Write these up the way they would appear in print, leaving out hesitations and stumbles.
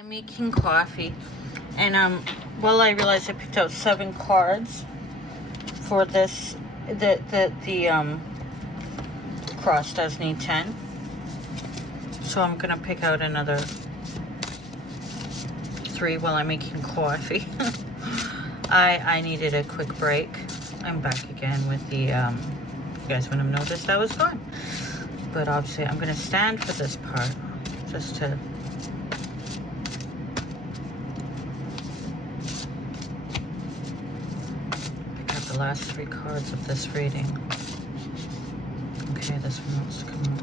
I'm making coffee, and well, I realized I picked out 7 cards for this. The cross does need 10, so I'm gonna pick out another 3 while I'm making coffee. I needed a quick break. I'm back again with the you guys wouldn't have noticed I was gone, but obviously I'm gonna stand for this part just to the last 3 cards of this reading. Okay, this one wants to come out.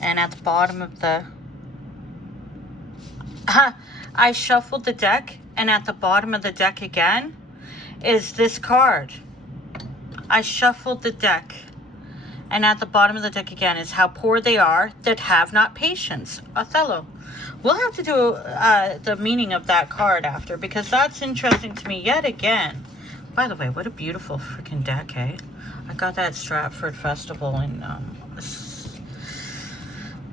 And at the bottom of the I shuffled the deck, and at the bottom of the deck again is this card. I shuffled the deck, and at the bottom of the deck again is how poor they are that have not patience. Othello. We'll have to do the meaning of that card after, because that's interesting to me yet again. By the way, what a beautiful freaking deck, eh? I got that at Stratford Festival in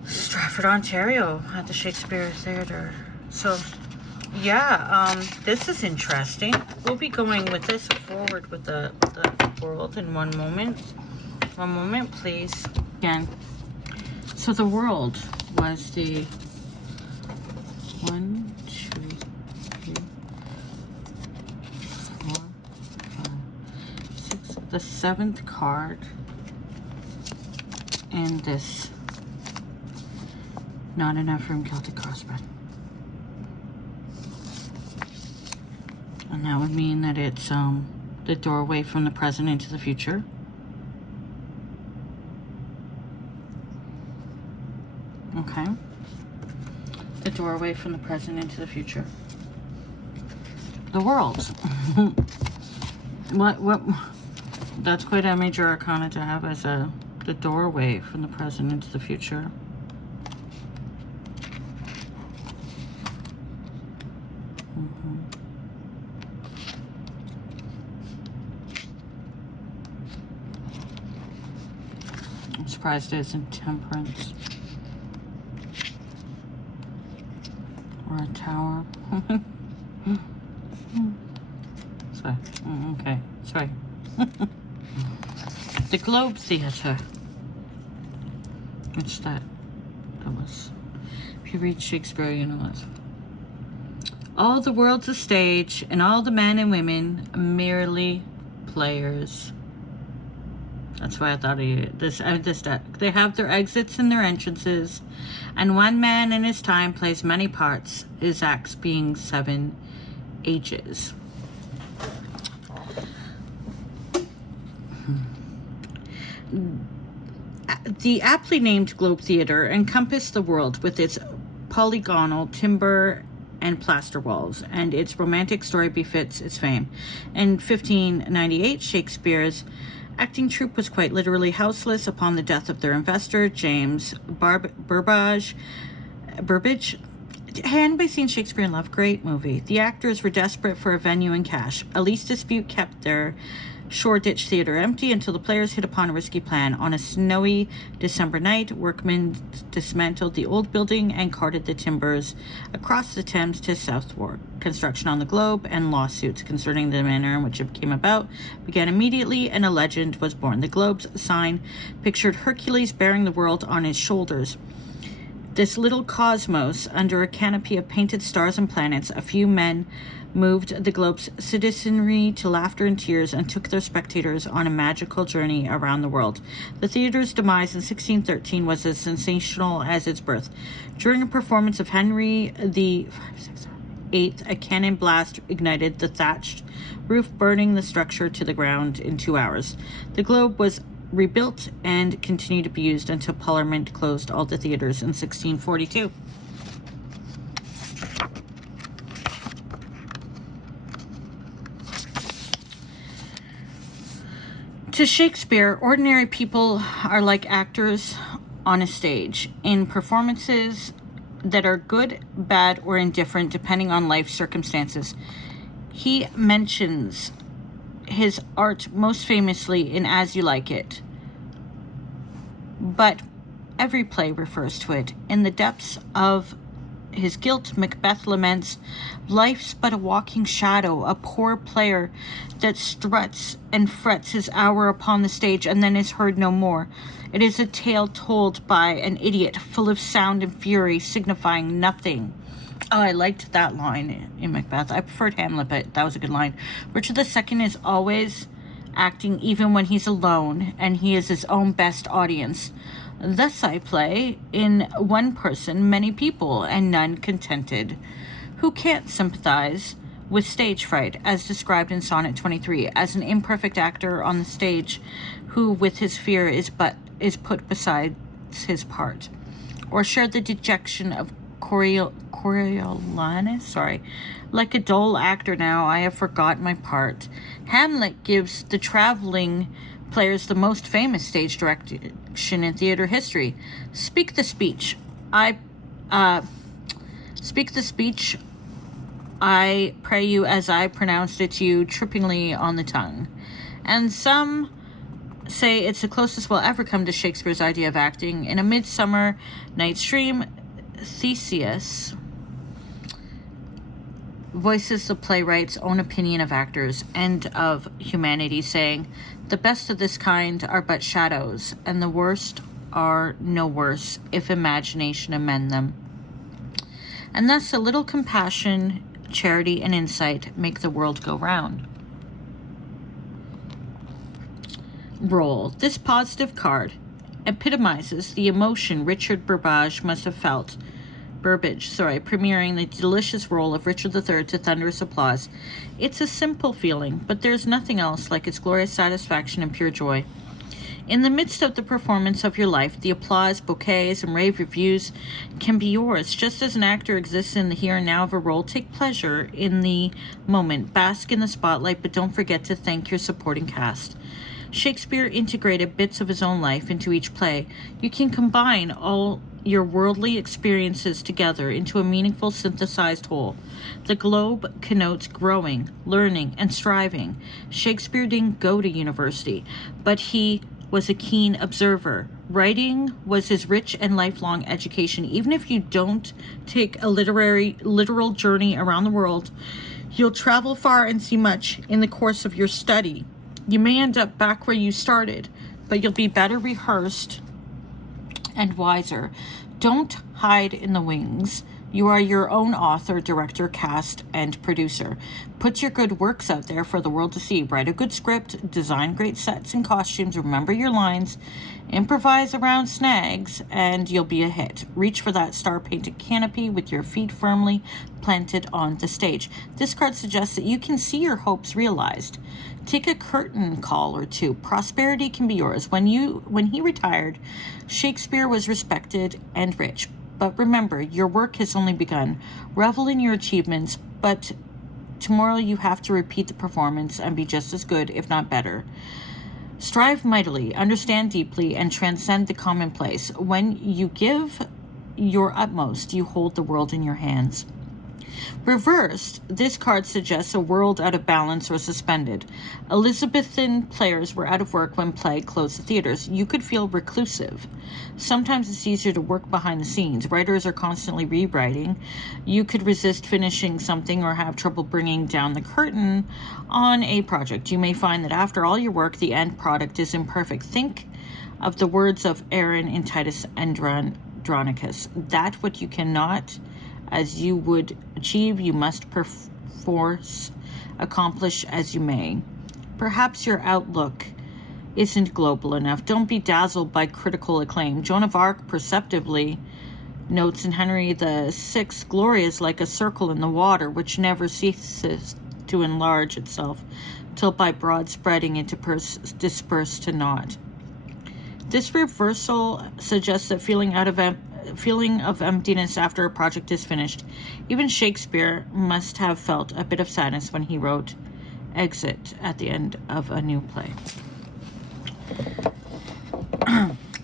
Stratford, Ontario, at the Shakespeare Theatre. So, yeah, this is interesting. We'll be going with this forward with the world in one moment. One moment, please. Again. So the world was the 1, 2, 3, 4, 5, 6. The 7th card in this Not Enough Room Celtic crossbred. And that would mean that it's the doorway from the present into the future. Okay. The doorway from the present into the future. The world. What? That's quite a major arcana to have as the doorway from the present into the future. I'm surprised it isn't temperance or a tower. Sorry. Okay. Sorry. The Globe Theatre. Which that was. If you read Shakespeare, you know it. All the world's a stage, and all the men and women merely players. That's why I thought this deck. They have their exits and their entrances, and one man in his time plays many parts, his acts being 7 ages. The aptly named Globe Theatre encompassed the world with its polygonal timber and plaster walls, and its romantic story befits its fame. In 1598, Shakespeare's acting troupe was quite literally houseless upon the death of their investor, James Burbage. Had anybody seen Shakespeare in Love? Great movie. The actors were desperate for a venue and cash. A lease dispute kept their Shoreditch Theatre empty until the players hit upon a risky plan. On a snowy December night, workmen dismantled the old building and carted the timbers across the Thames to Southwark. Construction on the Globe and lawsuits concerning the manner in which it came about began immediately, and a legend was born. The Globe's sign pictured Hercules bearing the world on his shoulders. This little cosmos, under a canopy of painted stars and planets, a few men moved the Globe's citizenry to laughter and tears and took their spectators on a magical journey around the world. The theatre's demise in 1613 was as sensational as its birth. During a performance of Henry VIII, a cannon blast ignited the thatched roof, burning the structure to the ground in 2 hours. The Globe was rebuilt and continued to be used until Parliament closed all the theaters in 1642. To Shakespeare, ordinary people are like actors on a stage in performances that are good, bad, or indifferent depending on life circumstances. He mentions his art most famously in As You Like It, but every play refers to it. In the depths of his guilt, Macbeth laments, "Life's but a walking shadow, a poor player that struts and frets his hour upon the stage and then is heard no more. It is a tale told by an idiot, full of sound and fury, signifying nothing." Oh, I liked that line in Macbeth. I preferred Hamlet, but that was a good line. Richard II is always acting even when he's alone, and he is his own best audience. Thus I play, in one person, many people, and none contented. Who can't sympathize with stage fright, as described in Sonnet 23, as an imperfect actor on the stage, who with his fear is put beside his part, or share the dejection of Coriolanus? Like a dull actor now, I have forgot my part. Hamlet gives the traveling players the most famous stage direction in theater history. Speak the speech, I pray you, as I pronounced it to you, trippingly on the tongue. And some say it's the closest we'll ever come to Shakespeare's idea of acting. In A Midsummer Night's Dream, Theseus voices the playwright's own opinion of actors and of humanity, saying, "The best of this kind are but shadows, and the worst are no worse, if imagination amend them." And thus a little compassion, charity, and insight make the world go round. Roll. This positive card epitomizes the emotion Richard Burbage must have felt. Premiering the delicious role of Richard III to thunderous applause. It's a simple feeling, but there's nothing else like its glorious satisfaction and pure joy. In the midst of the performance of your life, the applause, bouquets, and rave reviews can be yours. Just as an actor exists in the here and now of a role, take pleasure in the moment, bask in the spotlight, but don't forget to thank your supporting cast. Shakespeare integrated bits of his own life into each play. You can combine all your worldly experiences together into a meaningful, synthesized whole. The globe connotes growing, learning, and striving. Shakespeare didn't go to university, but he was a keen observer. Writing was his rich and lifelong education. Even if you don't take a literal journey around the world, you'll travel far and see much in the course of your study. You may end up back where you started, but you'll be better rehearsed and wiser. Don't hide in the wings. You are your own author, director, cast, and producer. Put your good works out there for the world to see. Write a good script, design great sets and costumes, remember your lines, improvise around snags, and you'll be a hit. Reach for that star-painted canopy with your feet firmly planted on the stage. This card suggests that you can see your hopes realized. Take a curtain call or two. Prosperity can be yours. When he retired, Shakespeare was respected and rich. But remember, your work has only begun. Revel in your achievements, but tomorrow you have to repeat the performance and be just as good, if not better. Strive mightily, understand deeply, and transcend the commonplace. When you give your utmost, you hold the world in your hands. Reversed, this card suggests a world out of balance or suspended. Elizabethan players were out of work when play closed the theaters. You could feel reclusive. Sometimes it's easier to work behind the scenes. Writers are constantly rewriting. You could resist finishing something or have trouble bringing down the curtain on a project. You may find that after all your work, the end product is imperfect. Think of the words of Aaron in Titus Andronicus. That what you cannot as you would achieve, you must perforce accomplish as you may. Perhaps your outlook isn't global enough. Don't be dazzled by critical acclaim. Joan of Arc perceptively notes in Henry VI, glory is like a circle in the water, which never ceases to enlarge itself, till by broad spreading it disperse to naught. This reversal suggests that feeling of emptiness after a project is finished. Even Shakespeare must have felt a bit of sadness when he wrote Exit at the end of a new play.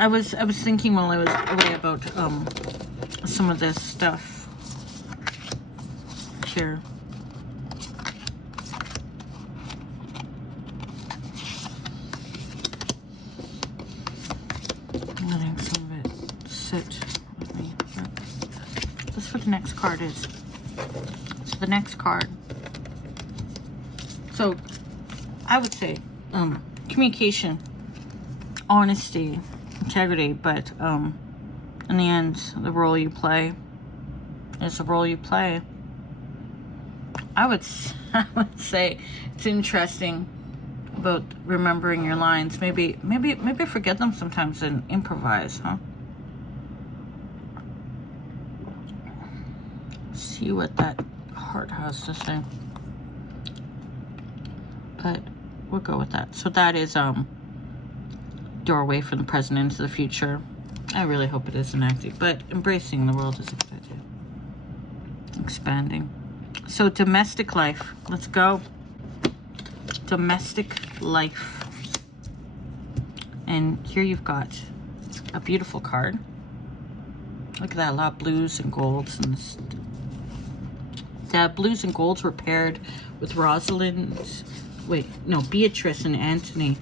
I was thinking while I was away about some of this stuff here. I'm letting some of it sit with me. That's what the next card is. So the next card. So I would say communication, honesty, integrity, but in the end, the role you play is the role you play. I would say it's interesting about remembering your lines. Maybe forget them sometimes and improvise, huh? See what that heart has to say. But we'll go with that. So that is doorway from the present into the future. I really hope it isn't empty, but embracing the world is a good idea. Expanding. So domestic life. Let's go. Domestic life. And here you've got a beautiful card. Look at that, a lot of blues and golds. And this. The blues and golds were paired with Beatrice and Antony.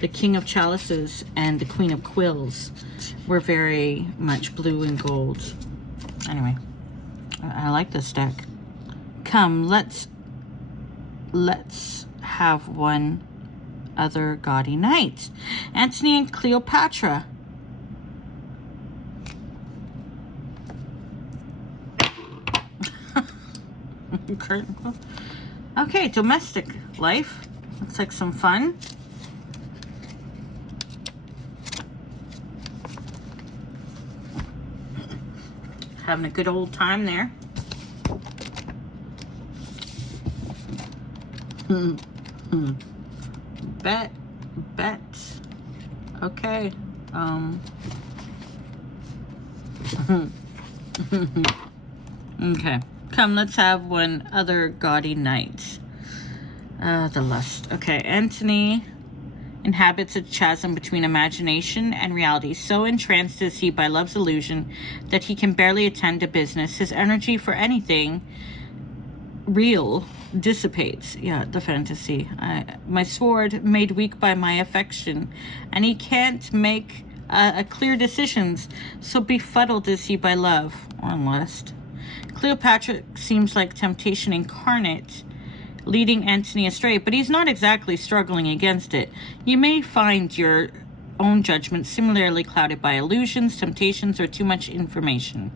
The King of Chalices and the Queen of Quills were very much blue and gold. Anyway, I like this deck. Come, let's have one other gaudy night. Antony and Cleopatra. Okay, domestic life. Looks like some fun. Having a good old time there. Bet. Okay. Okay. Come, let's have one other gaudy night. The lust. Okay, Antony inhabits a chasm between imagination and reality. So entranced is he by love's illusion that he can barely attend to business. His energy for anything real dissipates. Yeah, the fantasy. My sword made weak by my affection, and he can't make a clear decisions. So befuddled is he by love or lust. Cleopatra seems like temptation incarnate, leading Antony astray, but he's not exactly struggling against it. You may find your own judgment similarly clouded by illusions, temptations, or too much information.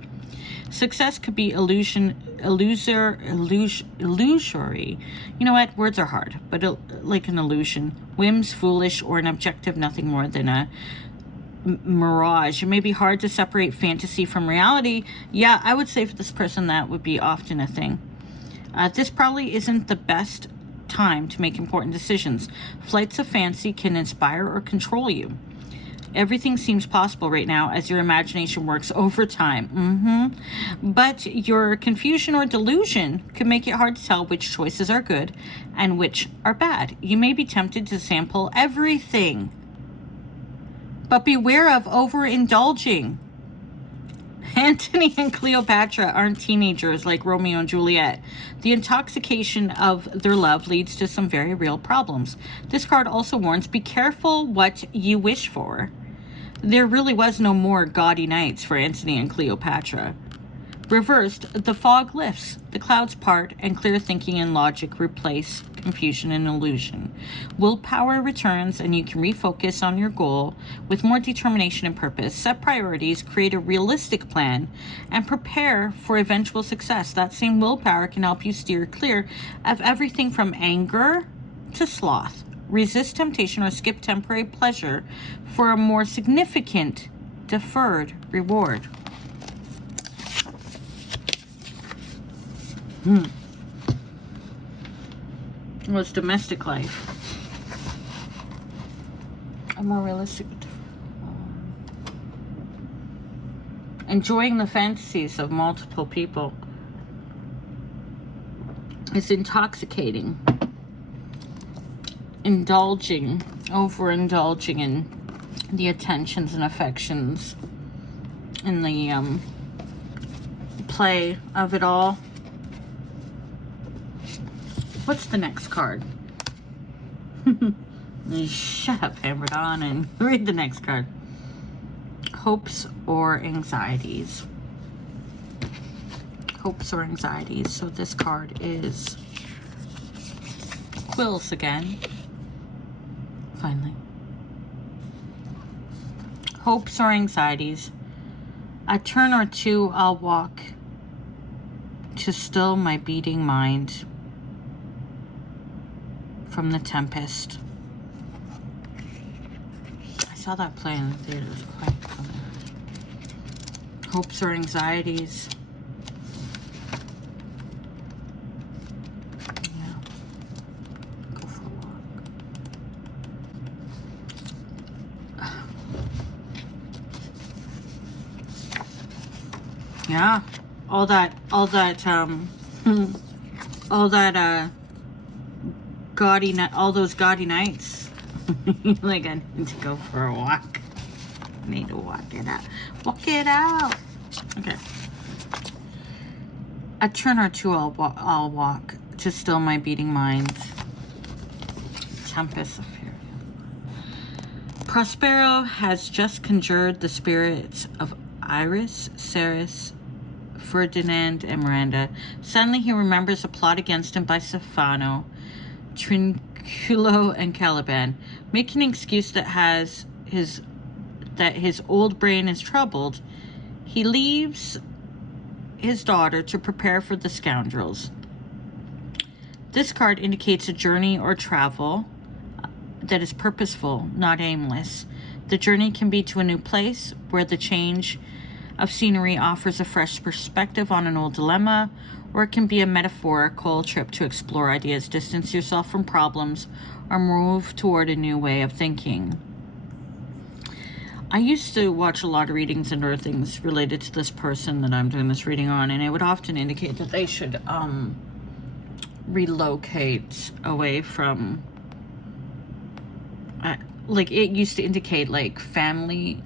Success could be illusory. You know what? Words are hard, but like an illusion. Whims, foolish, or an objective, nothing more than a mirage. It may be hard to separate fantasy from reality. Yeah, I would say for this person that would be often a thing. This probably isn't the best time to make important decisions. Flights of fancy can inspire or control you. Everything seems possible right now as your imagination works overtime. But your confusion or delusion could make it hard to tell which choices are good and which are bad. You may be tempted to sample everything, but beware of overindulging. Antony and Cleopatra aren't teenagers like Romeo and Juliet. The intoxication of their love leads to some very real problems. This card also warns, be careful what you wish for. There really was no more gaudy nights for Antony and Cleopatra. Reversed, the fog lifts, the clouds part, and clear thinking and logic replace confusion and illusion. Willpower returns, and you can refocus on your goal with more determination and purpose. Set priorities, create a realistic plan, and prepare for eventual success. That same willpower can help you steer clear of everything from anger to sloth. Resist temptation or skip temporary pleasure for a more significant deferred reward. Well, it's domestic life. A more realistic. Enjoying the fantasies of multiple people is intoxicating. Overindulging in the attentions and affections and the play of it all. What's the next card? Shut up, Hammer Dawn, and read the next card. Hopes or anxieties. Hopes or anxieties. So this card is Quills again. Finally. Hopes or anxieties. A turn or two I'll walk to still my beating mind from the Tempest. I saw that play in the theater. It was quite funny. Hopes or anxieties. Yeah. Go for a walk. Yeah. All that gaudy, all those gaudy nights. Like, I need to go for a walk. I need to walk it out. Walk it out. Okay. A turn or two I'll walk to still my beating mind. Tempest of Fury. Prospero has just conjured the spirits of Iris, Ceres, Ferdinand, and Miranda. Suddenly he remembers a plot against him by Stefano, Trinculo, and Caliban. Making an excuse that his old brain is troubled, he leaves his daughter to prepare for the scoundrels. This card indicates a journey or travel that is purposeful, not aimless. The journey can be to a new place where the change of scenery offers a fresh perspective on an old dilemma, or it can be a metaphorical trip to explore ideas, distance yourself from problems, or move toward a new way of thinking. I used to watch a lot of readings and other things related to this person that I'm doing this reading on, and it would often indicate that they should relocate away from, like, it used to indicate like family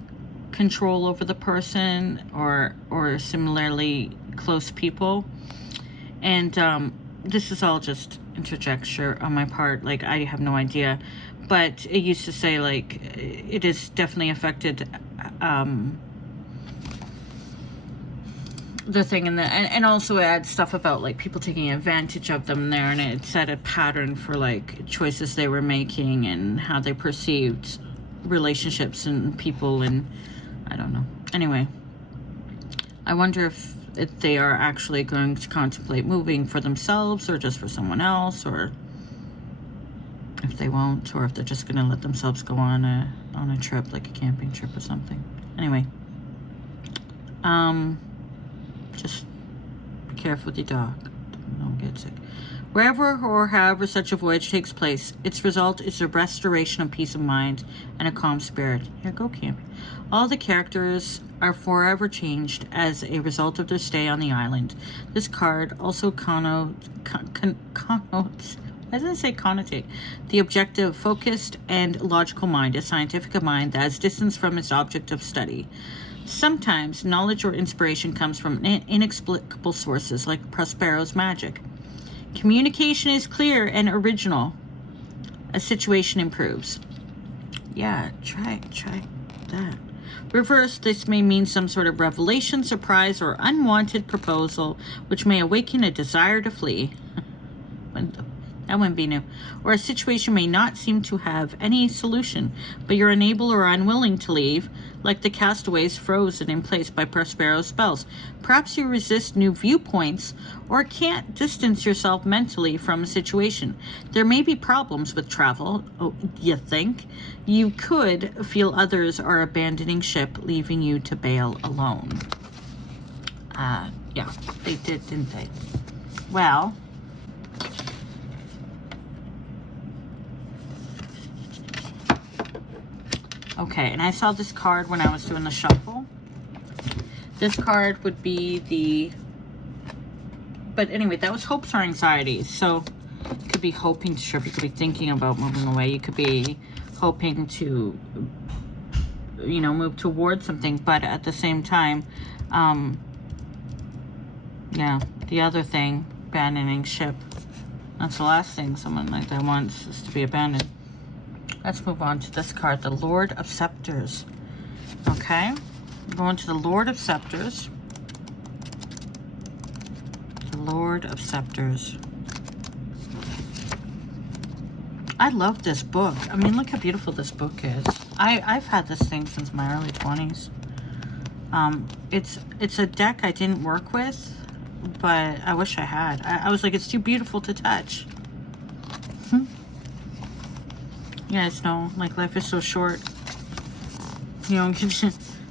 control over the person, or similarly close people. And this is all just interjecture on my part, like I have no idea, but it used to say like it is definitely affected the thing, and also it adds stuff about like people taking advantage of them there, and it set a pattern for like choices they were making and how they perceived relationships and people, and I don't know. Anyway, I wonder if they are actually going to contemplate moving for themselves or just for someone else, or if they won't, or if they're just going to let themselves go on a trip, like a camping trip or something. Anyway, just be careful with your dog. Don't get sick. Wherever or however such a voyage takes place, its result is a restoration of peace of mind and a calm spirit. Here, go camping. All the characters are forever changed as a result of their stay on the island. This card also connotes, why does it say connotate? The objective, focused, and logical mind, a scientific mind that has distance from its object of study. Sometimes knowledge or inspiration comes from inexplicable sources, like Prospero's magic. Communication is clear and original. A situation improves. Yeah, try that. Reverse, this may mean some sort of revelation, surprise, or unwanted proposal, which may awaken a desire to flee. That wouldn't be new. Or a situation may not seem to have any solution, but you're unable or unwilling to leave, like the castaways frozen in place by Prospero's spells. Perhaps you resist new viewpoints or can't distance yourself mentally from a situation. There may be problems with travel, you think. You could feel others are abandoning ship, leaving you to bail alone. Yeah, they did, didn't they? Well, okay, and I saw this card when I was doing the shuffle. This card would be the, but anyway, that was hopes or anxieties. So you could be hoping to trip, you could be thinking about moving away, you could be hoping to move towards something. But at the same time, yeah, the other thing, abandoning ship. That's the last thing someone like that wants, is to be abandoned. Let's move on to this card, the Lord of Scepters. Okay, going to the Lord of Scepters. The Lord of Scepters. I love this book. I mean, look how beautiful this book is. I've had this thing since my early 20s. It's a deck I didn't work with, but I wish I had. I was like, it's too beautiful to touch. You guys know, like, life is so short. And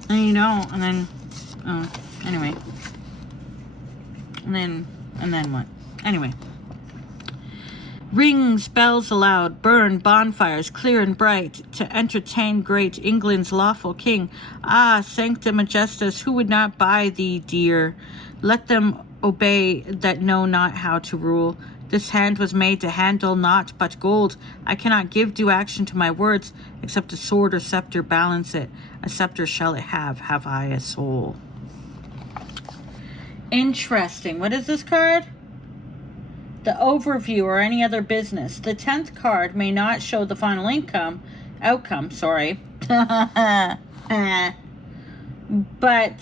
then, anyway. And then what? Anyway. Rings, bells aloud, burn bonfires clear and bright, to entertain great England's lawful king. Ah, Sancta Majestas, who would not buy thee, dear? Let them obey that know not how to rule. This hand was made to handle naught but gold. I cannot give due action to my words, except a sword or scepter balance it. A scepter shall it have I a soul. Interesting. What is this card? The overview or any other business. The 10th card may not show the final outcome, but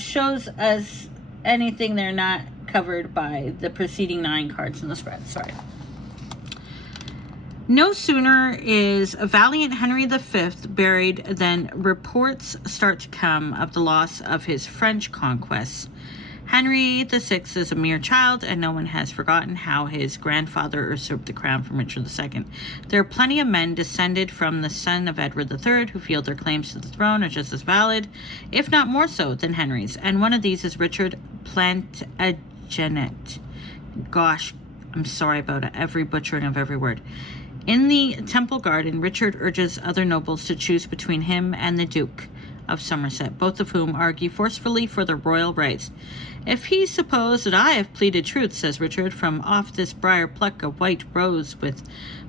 shows us anything they're not covered by the preceding 9 cards in the spread. Sorry. No sooner is valiant Henry V buried than reports start to come of the loss of his French conquests. Henry VI is a mere child, and no one has forgotten how his grandfather usurped the crown from Richard II. There are plenty of men descended from the son of Edward III who feel their claims to the throne are just as valid, if not more so, than Henry's, and one of these is Richard Plantagenet. Gosh, I'm sorry about it, every butchering of every word. In the Temple Garden, Richard urges other nobles to choose between him and the Duke of Somerset, both of whom argue forcefully for their royal rights. If he suppose that I have pleaded truth, says Richard, from off this briar pluck a white rose with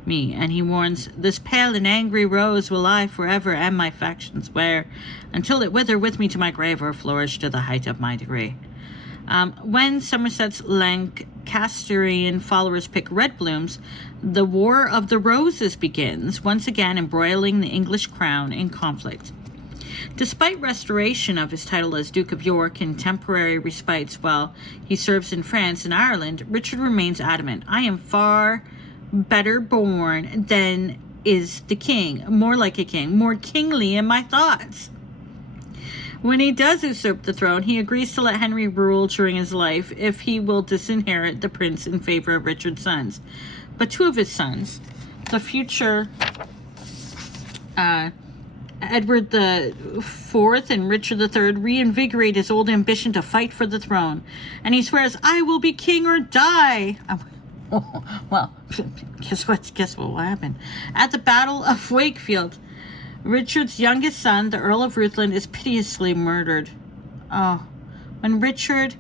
me, and he warns, this pale and angry rose will I forever and my factions wear, until it wither with me to my grave or flourish to the height of my degree. When Somerset's Lancastrian followers pick red blooms, the War of the Roses begins, once again embroiling the English crown in conflict. Despite restoration of his title as Duke of York and temporary respites while he serves in France and Ireland, Richard remains adamant. I am far better born than is the king, more like a king, more kingly in my thoughts. When he does usurp the throne, he agrees to let Henry rule during his life if he will disinherit the prince in favor of Richard's sons. But 2 of his sons, the future Edward IV and Richard III, reinvigorate his old ambition to fight for the throne. And he swears, I will be king or die. Well, guess what will happen? At the Battle of Wakefield, Richard's youngest son, the Earl of Rutland, is piteously murdered. Oh, when Richard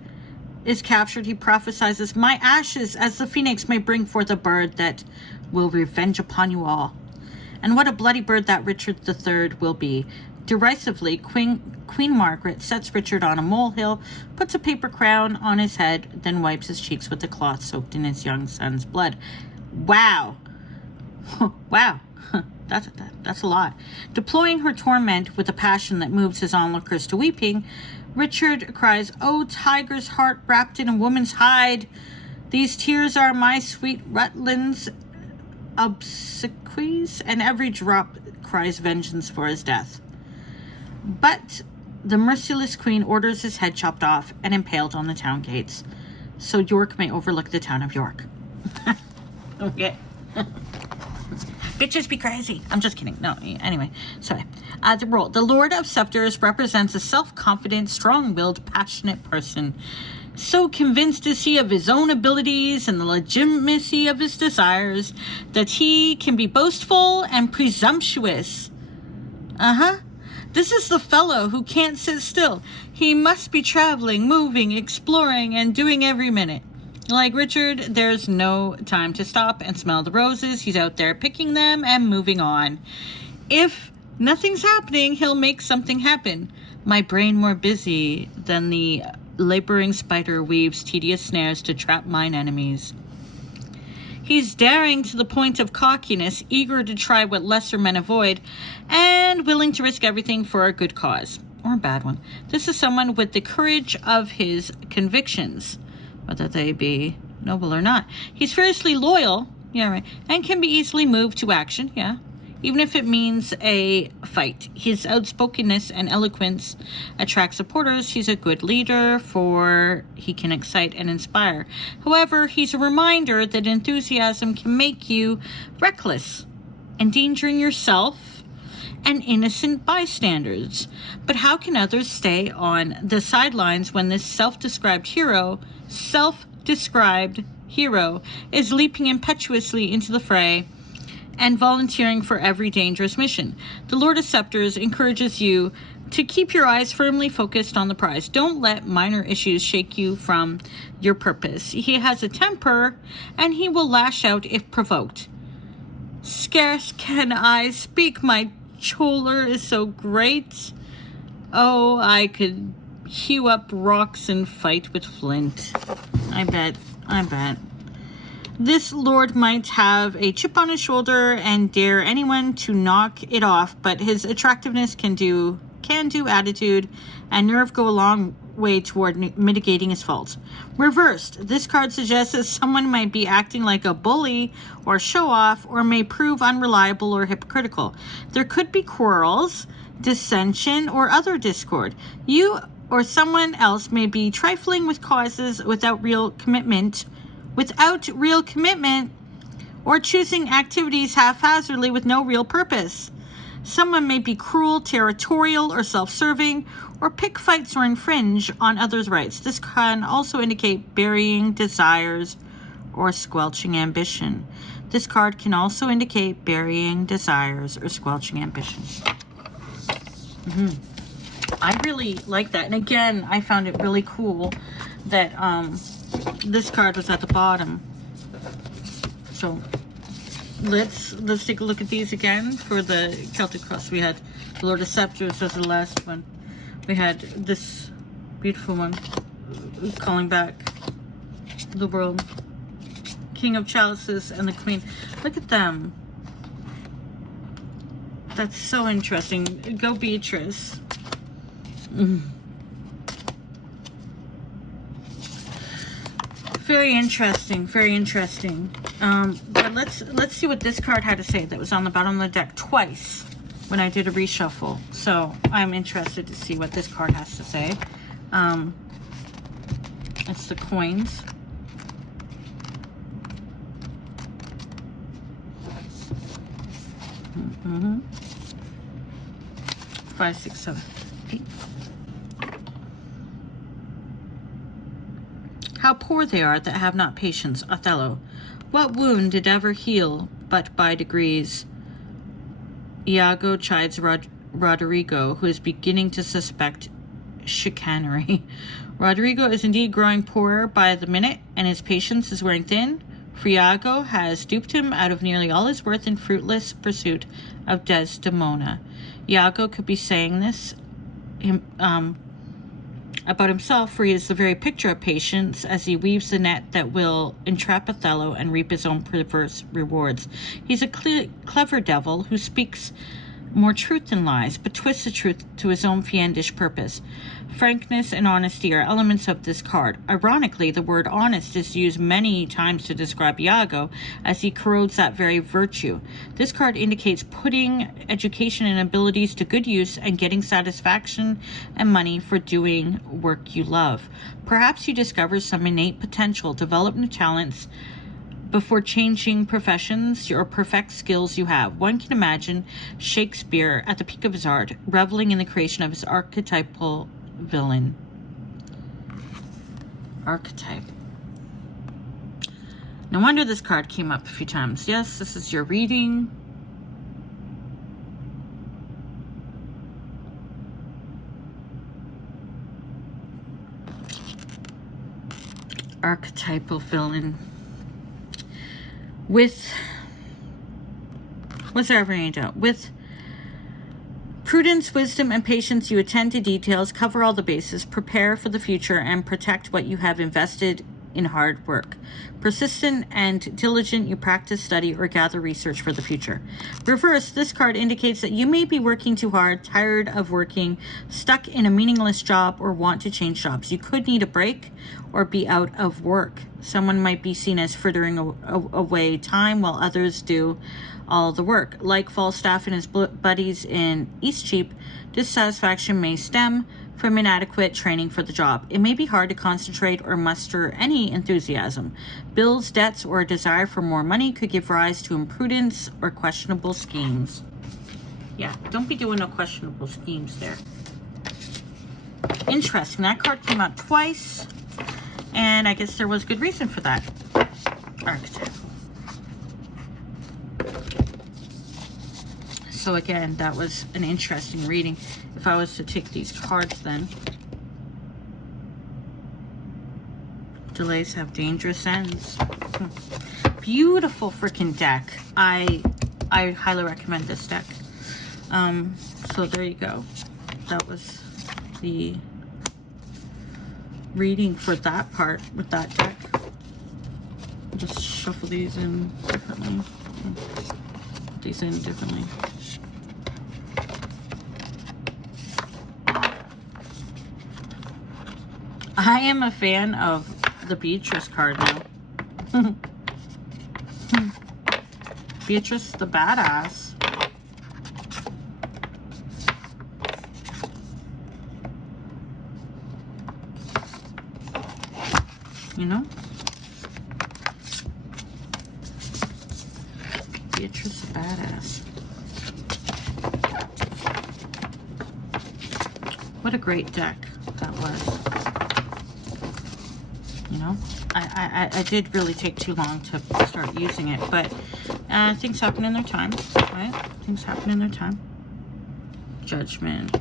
is captured, he prophesies, my ashes as the phoenix may bring forth a bird that will revenge upon you all. And what a bloody bird that Richard III will be. Derisively, Queen Margaret sets Richard on a molehill, puts a paper crown on his head, then wipes his cheeks with a cloth soaked in his young son's blood. Wow. Wow. That's a lot. Deploying her torment with a passion that moves his onlookers to weeping, Richard cries, "O tiger's heart wrapped in a woman's hide! These tears are my sweet Rutland's obsequies," and every drop cries vengeance for his death. But the merciless queen orders his head chopped off and impaled on the town gates, so York may overlook the town of York. Okay. Bitches be crazy. I'm just kidding. No, anyway, sorry. The role. The Lord of Scepters represents a self-confident, strong-willed, passionate person. So convinced is he of his own abilities and the legitimacy of his desires that he can be boastful and presumptuous. This is the fellow who can't sit still. He must be traveling, moving, exploring, and doing every minute. Like Richard, there's no time to stop and smell the roses. He's out there picking them and moving on. If Nothing's happening. He'll make something happen. My brain more busy than the laboring spider weaves tedious snares to trap mine enemies. He's daring to the point of cockiness, eager to try what lesser men avoid, and willing to risk everything for a good cause. Or a bad one. This is someone with the courage of his convictions, whether they be noble or not. He's fiercely loyal, yeah, right, and can be easily moved to action, yeah, even if it means a fight. His outspokenness and eloquence attract supporters. He's a good leader, for he can excite and inspire. However, he's a reminder that enthusiasm can make you reckless, endangering yourself and innocent bystanders. But how can others stay on the sidelines when this self-described hero is leaping impetuously into the fray and volunteering for every dangerous mission? The Lord of Scepters encourages you to keep your eyes firmly focused on the prize. Don't let minor issues shake you from your purpose. He has a temper, and he will lash out if provoked. Scarce can I speak, my choler is so great. Oh, I could hew up rocks and fight with flint. I bet. This lord might have a chip on his shoulder and dare anyone to knock it off, but his attractiveness, can-do attitude, and nerve go a long way toward mitigating his faults. Reversed, this card suggests that someone might be acting like a bully or show-off, or may prove unreliable or hypocritical. There could be quarrels, dissension, or other discord. You or someone else may be trifling with causes without real commitment, or choosing activities haphazardly with no real purpose. Someone may be cruel, territorial, or self-serving, or pick fights or infringe on others' rights. This can also indicate burying desires or squelching ambition. This card can also indicate burying desires or squelching ambition. I really like that. And again, I found it really cool that this card was at the bottom. So let's take a look at these again. For the Celtic Cross, we had the Lord of Scepters as the last one. We had this beautiful one, calling back the world. King of Chalices and the Queen. Look at them. That's so interesting. Go Beatrice. Very interesting, very interesting. But let's see what this card had to say that was on the bottom of the deck twice when I did a reshuffle. So I'm interested to see what this card has to say. It's the coins. Mm-hmm. 5, 6, 7, 8. How poor they are that have not patience, Othello. What wound did ever heal but by degrees? Iago chides Roderigo, who is beginning to suspect chicanery. Roderigo is indeed growing poorer by the minute, and his patience is wearing thin. For Iago has duped him out of nearly all his worth in fruitless pursuit of Desdemona. Iago could be saying this about himself, for he is the very picture of patience as he weaves the net that will entrap Othello and reap his own perverse rewards. He's a clever devil who speaks more truth than lies, but twists the truth to his own fiendish purpose. Frankness and honesty are elements of this card. Ironically, the word honest is used many times to describe Iago, as he corrodes that very virtue. This card indicates putting education and abilities to good use and getting satisfaction and money for doing work you love. Perhaps you discover some innate potential, develop new talents before changing professions or perfect skills you have. One can imagine Shakespeare at the peak of his art, reveling in the creation of his archetypal villain. Archetype. No wonder this card came up a few times. Yes, this is your reading. Archetypal villain. With, what's there ever any doubt? With Prudence, wisdom, and patience, you attend to details, cover all the bases, prepare for the future, and protect what you have invested in hard work. Persistent and diligent, you practice, study, or gather research for the future. Reverse, this card indicates that you may be working too hard, tired of working, stuck in a meaningless job, or want to change jobs. You could need a break or be out of work. Someone might be seen as frittering away time while others do all the work. Like Falstaff and his buddies in Eastcheap, dissatisfaction may stem from inadequate training for the job. It may be hard to concentrate or muster any enthusiasm. Bills, debts, or a desire for more money could give rise to imprudence or questionable schemes. Yeah, don't be doing no questionable schemes there. Interesting. That card came out twice, and I guess there was good reason for that. Archetype. So again, that was an interesting reading. If I was to take these cards then. Delays have dangerous ends. Beautiful freaking deck. I highly recommend this deck. So there you go. That was the reading for that part with that deck. Just shuffle these in differently. Put these in differently. I am a fan of the Beatrice card now. Beatrice the badass. You know? Beatrice the badass. What a great deck that was. You know, I did really take too long to start using it, but things happen in their time, right? Things happen in their time. Judgment.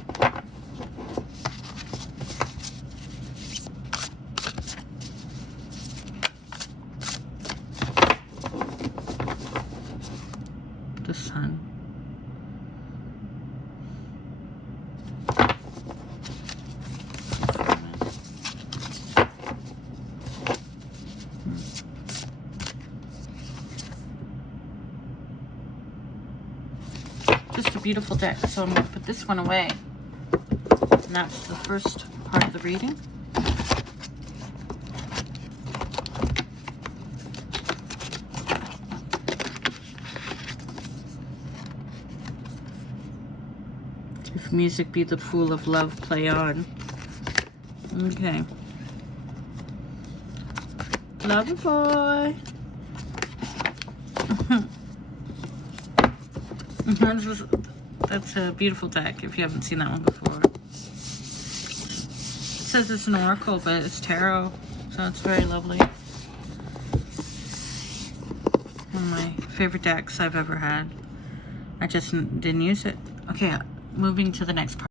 The Sun. Just a beautiful deck. So I'm going to put this one away. And that's the first part of the reading. If music be the fool of love, play on. Okay. Lover boy. That's a beautiful deck if you haven't seen that one before. It says it's an oracle, but it's tarot, so it's very lovely. One of my favorite decks I've ever had. I just didn't use it. Okay, moving to the next part.